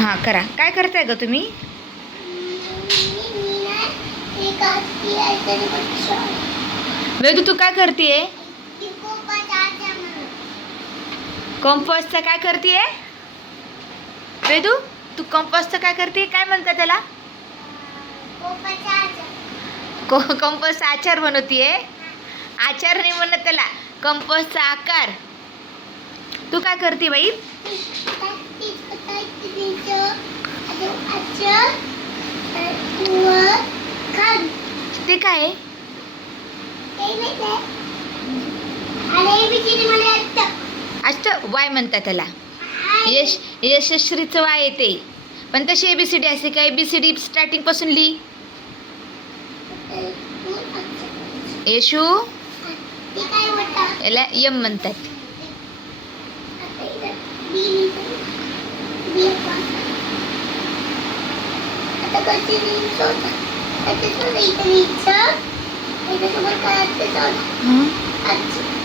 हां करा. काय करताय ग तुम्ही? वेदू तू काय करतेय? कंपोस्टचं काय करतेय? वेदू तू कंपोस्टचं काय करते? काय म्हणतात त्याला? कंपोस्ट आचार बनवतीये. आचार नाही म्हणत त्याला, कंपोस्टचा आकार. तू काय करते बाई? ते काय आहे? अष्ट वाय म्हणतात त्याला. यशस्वीचं वाय येते, पण तशी एबीसीडी असते का? एबीसीडी स्टार्टिंग पासून लिही. येशू याला यम म्हणतात.